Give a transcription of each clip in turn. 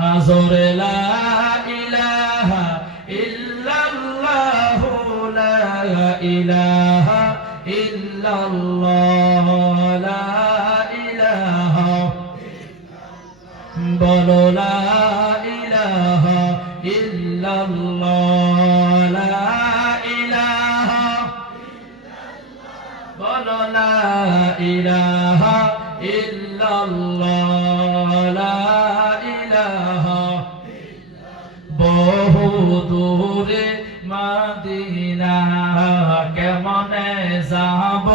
হাজরে লা ইলাহা ইল্লাল্লাহু লা ইলাহা ইল্লাল্লাহ লা ইলাহা বলো লা ইলাহা ইল্লাল্লাহ লা ইলাহা বলো লা ইলাহা ইল্লাল্লাহ লা ইলাহা বহু দূরে মদিনা কেমনে যাব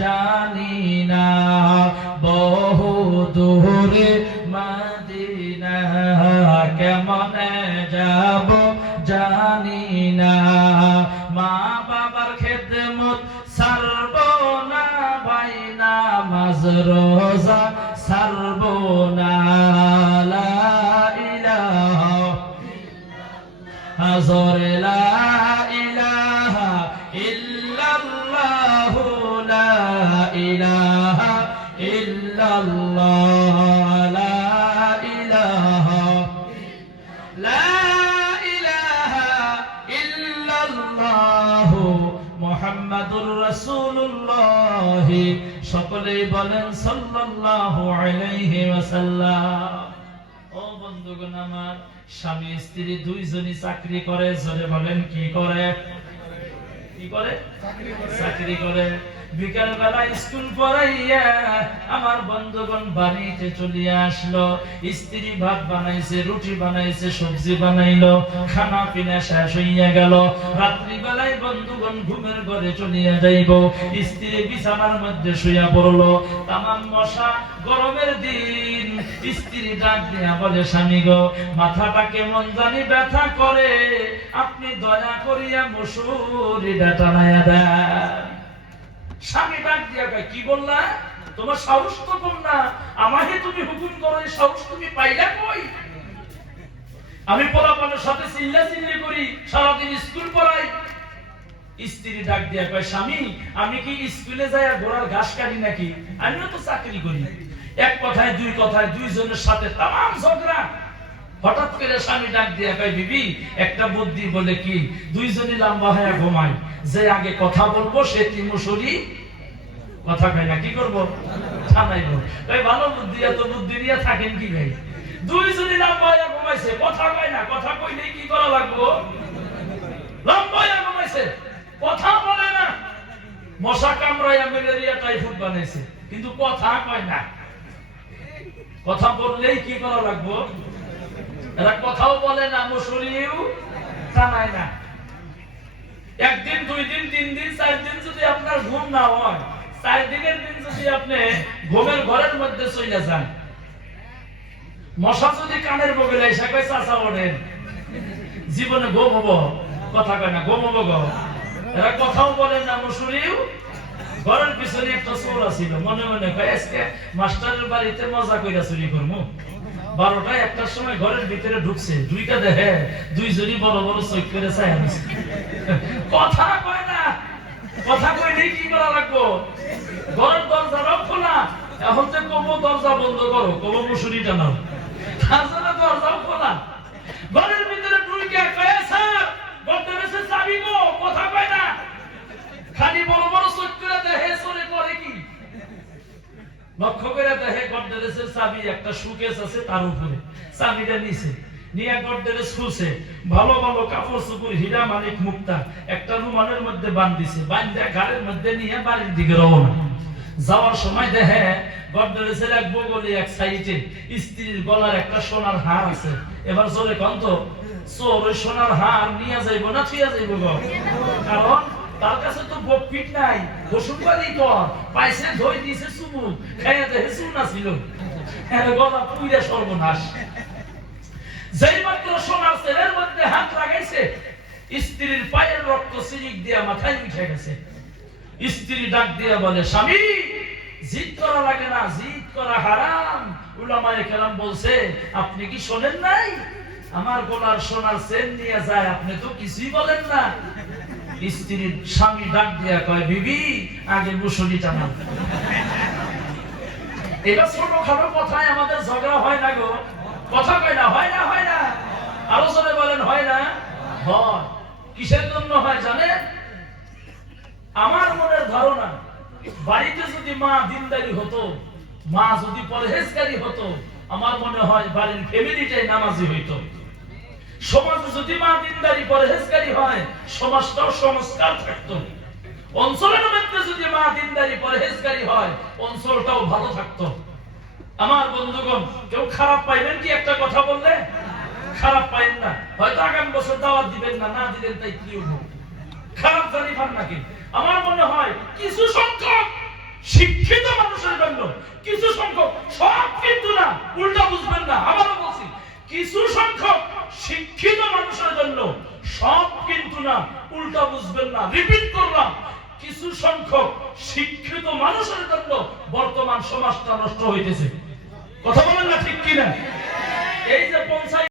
জানি না বহু দূরে মদিনা কেমনে যাব জানি না মা বাবার খেদমত সারব না ভাই নামাজ রোজা সারব না লা ইলাহা হাজরে লা ইলাহা ইল্লাল্লাহু লা ইলাহা ইল্লাল্লাহ লা ইলাহা লা ইলাহা ইল্লাল্লাহু মুহাম্মাদুর রাসূলুল্লাহ সকলেই বলেন সাল্লাল্লাহু আলাইহি ওয়াসাল্লাম। ও বন্ধুগণ আমার, স্বামী স্ত্রী দুইজনই চাকরি করে, জোরে বলেন কি করে? কি করে? চাকরি করে। বিকাল বেলা স্কুল পড়াইয়া আমার বন্ধুগণ বাড়িতে চলে আসলো। স্ত্রী ভাত বানাইছে, রুটি বানাইছে, সবজি বানাইলো, খানা পিনা শেষ হইয়া গেল। রাত্রি বেলায় বন্ধুগণ ঘুমের ঘরে চলিয়া যাইব, স্ত্রী বিছানার মধ্যে শুইয়া পড়লো। তামাম মশা, গরমের দিন। স্ত্রী ডাক দিয়া বলে, স্বামী গো, মাথাটা কেমন জানি ব্যথা করে, আপনি দয়া করিয়া মশুরিটা টানাইয়া দেন। স্বামী ডাক দিয়া কয়, কি বললা? তোমার সাহস তো কম না, আমাকে তুমি হুকুম করো, এই সাহস তুমি পাইলা কই? আমি পোলাপানের সাথে চিল্লাচিল্লি করি, সারাদিন স্কুল পড়াই। স্ত্রী ডাক দিয়া কয়, স্বামী আমি কি স্কুলে যাই আর ঘোড়ার ঘাস কাটি নাকি? আমিও তো চাকরি করি। এক কথায় দুই কথায় দুইজনের সাথে তামাম ঝগড়া। হঠাৎ করে স্বামী ডাক দিয়া কয়, বিবি একটা বুদ্ধি বলে কি, দুইজনই লম্বা হয়ে ঘুমাই, যে আগে কথা বলবো সে তিমুসুরি কথা কয় না, কি করবো? থানাইব। কয় ভালো বুদ্ধি, এত বুদ্ধি নিয়ে থাকেন কি ভাই? দুইজনই লম্বা হয়ে ঘুমাইছে, কথা কয় না, কথা কইলে কি করা লাগবো? লম্বা হয়ে ঘুমাইছে, কথা বলে না। মশা কামড়াইয়া ম্যালেরিয়া টাইফয়েড বানাইছে, কিন্তু কথা কয় না। কথা বললেই কি করা লাগবো? এরা কথাও বলে না, মশুরিও টানায় না। একদিন, দুই দিন, তিন দিন, চার দিন যদি আপনার ঘুম না হয়, 4 দিনের দিন যদি আপনি ঘুমের ঘরের মধ্যে চলে যান, মশা যদি কানের বগলে এসে কয় চাচা ওঠেন, জীবনে ঘুম হবো, কথা কয় না, ঘুম হবো গো। এরা কথাও বলে না, মশুরিও। ঘরের পিছনে একটা চোর আছিল, মনে মনে কয় আজকে মাস্টারের বাড়িতে মজা কইরা চুরি করবো। 12টায় একটার সময় ঘরের ভিতরে ঢুকছে, দুইটা দেখে দুইজনই বড় বড় চোখ করে চাই। কথা কয় না, কথা কইলে কি করা লাগবো? ঘরের দরজাটাও খোলা, এখন তো কবো দরজা বন্ধ করো, কবো মশুরি টানাও, তাছাড়া দরজাও খোলা। ঘরের ভিতরে ঢুকে কয়, স্যার গডরেজের চাবি গো, কথা কয় না, খালি বড় বড় চোখ করে দেখে চলে করে কি। লক্ষ্য করে দেখে গডরেজের চাবি একটা সুকেস আছে, তার উপরে চাবিটা নিছে, নিয়ে গডরেজ খুলছে, ভালো ভালো কাপড় চোপড় হীরা মানিক মুক্তা একটা রুমালের মধ্যে বাঁধিছে, বাঁধে গাড়ির মধ্যে নিয়ে বাড়ির দিকে রওনা। যাওয়ার সময় দেখে গডরেজের এক বগলে এক সাইডে স্ত্রীর গলার একটা সোনার হার আছে। এবার জোরে কন্ত, চোর ওই সোনার হার নিয়ে যাইবো না থুইয়া যাইবো গো? কারণ তার কাছে তো বকপিট নাই, বসুনবাড়ি কর পাইছে, ধই দিয়েছে চুমু, খাইয়া দেখে চুনা ছিল, গলা পুইরা সর্বনাশ। যেই মাত্র সোনার চেনের মধ্যে হাত লাগাইছে, স্ত্রীর পায়ের রক্ত সিরিক দিয়া মাথায় উঠে গেছে। স্ত্রী ডাক দিয়া বলে, স্বামী জিদ করা লাগে না, জিদ করা হারাম। উলামায়ে কেরাম বলছে, আপনি কি শোনেন নাই? আমার গলার সোনার চেন নিয়ে যায়, আপনি তো কিছুই বলেন না। স্ত্রীর স্বামী ডাক দিয়া কয়, বিবি আগে মুসুরি টানান। এটা ছোটখাটো কথায় আমাদের ঝগড়া হয় না গো, কথা কয় না, হয় না, হয়। কিসের জন্য হয় জানেন? আমার মনের ধারণা, বাড়িতে যদি মা দিনদারি হতো, মা যদি পরহেজগারী হতো, আমার মনে হয় বাড়ির ফ্যামিলিটাই নামাজি হইতো। সমাজে যদি মা দিনদারি পরহেজগারী হয়, সমাজটাও সংস্কার থাকতো। অঞ্চলের মধ্যে যদি মা দিনদারি পরহেজগারী হয়, অঞ্চলটাও ভালো থাকতো। আমার বন্ধুগণ, কেউ খারাপ পাইবেন কি একটা কথা বললে? খারাপ পাইন না। হয়তো আগামী বছর দাওয়াত দিবেন না, না দিলেন তাই কি হবো, খারাপ জানি পান নাকি? আমার মনে হয় কিছু সংখ্যক শিক্ষিত মানুষের জন্য, কিছু সংখ্যক, সব কিন্তু না, উল্টা বুঝবেন না, আবারও বলছি, কিছু সংখ্যক শিক্ষিত মানুষের জন্য, সব কিন্তু না, উল্টা বুঝবেন না, রিপিট করলাম, কিছু সংখ্যক শিক্ষিত মানুষের জন্য বর্তমান সমাজটা নষ্ট হইতেছে। কথা বলেন না ঠিক কিনা? এই যে পঞ্চায়েত